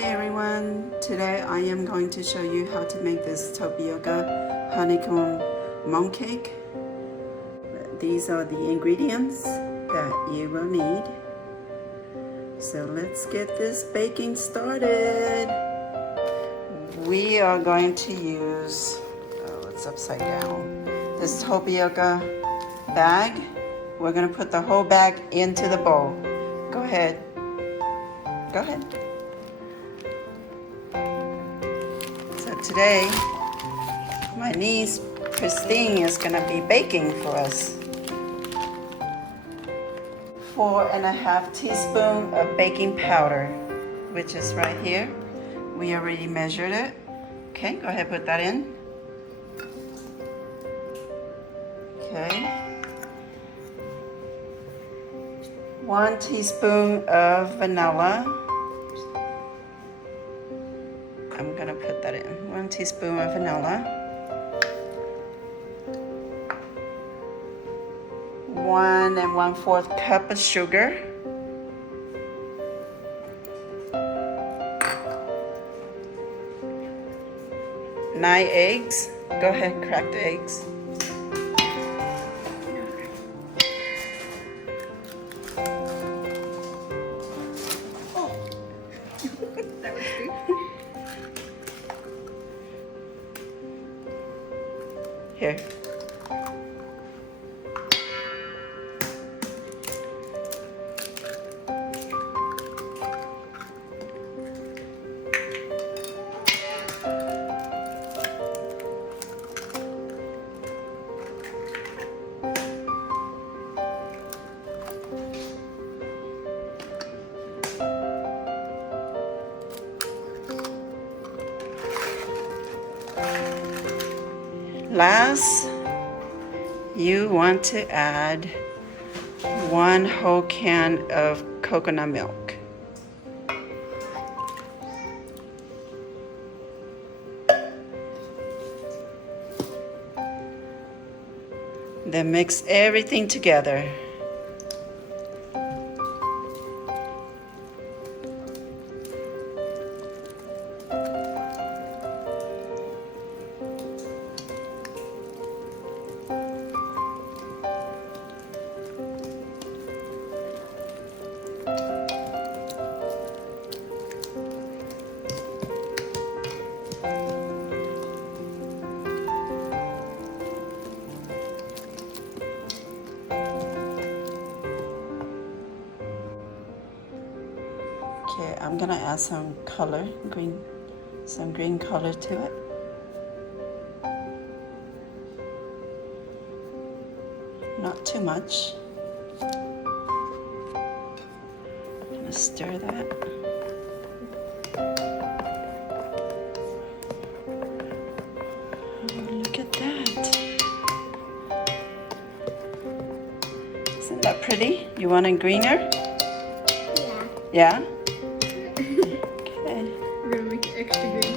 Hi everyone, today I am going to show you how to make this tapioca honeycomb moon cake. These are the ingredients that you will need. So let's get this baking started. We are going to use, it's upside down, this tapioca bag. We're going to put the whole bag into the bowl. Go ahead. Go ahead. So today, my niece Christine is going to be baking for us. 4.5 teaspoons of baking powder, which is right here. We already measured it. Okay, go ahead, put that in. Okay. 1 teaspoon of vanilla. I'm gonna put that in. 1 teaspoon of vanilla. 1 1/4 cup of sugar. Nine eggs. Go ahead, crack the eggs. That was good. Here. Last, you want to add 1 whole can of coconut milk. Then mix everything together. Okay, I'm gonna add some color, some green color to it. Not too much. I'm gonna stir that. Oh, look at that. Isn't that pretty? You want it greener? Yeah. Yeah? Okay. We're gonna make it extra green.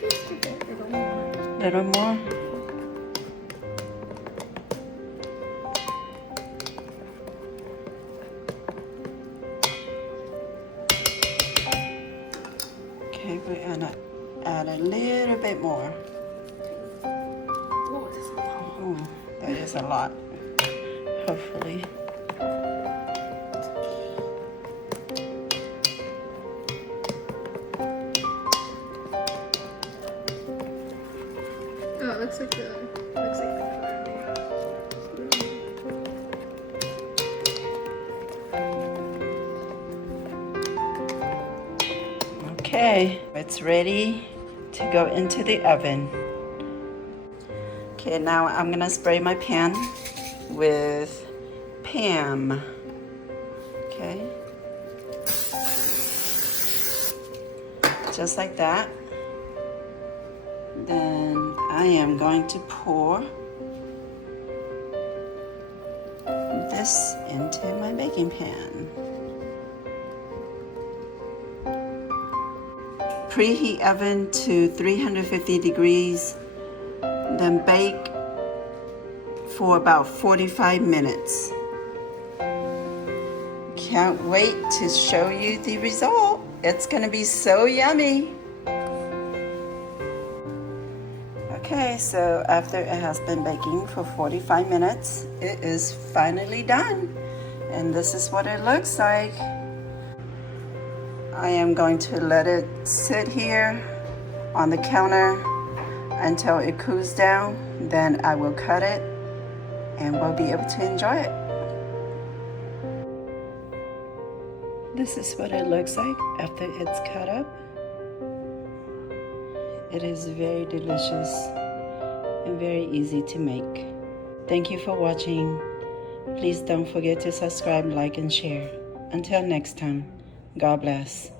Just a bit, little more. Little more. Okay, we're gonna add a little bit more. Oh, that's a lot. Oh, that is a lot. Hopefully. Oh, it looks like the Okay, it's ready to go into the oven. Okay, now I'm gonna spray my pan with Pam. Okay, just like that. Then I am going to pour this into my baking pan. Preheat oven to 350 degrees, then bake for about 45 minutes. Can't wait to show you the result. It's gonna be so yummy. Okay, so after it has been baking for 45 minutes, it is finally done. And this is what it looks like. I am going to let it sit here on the counter until it cools down. Then I will cut it and we'll be able to enjoy it. This is what it looks like after it's cut up. It is very delicious and very easy to make. Thank you for watching. Please don't forget to subscribe, like, and share. Until next time, God bless.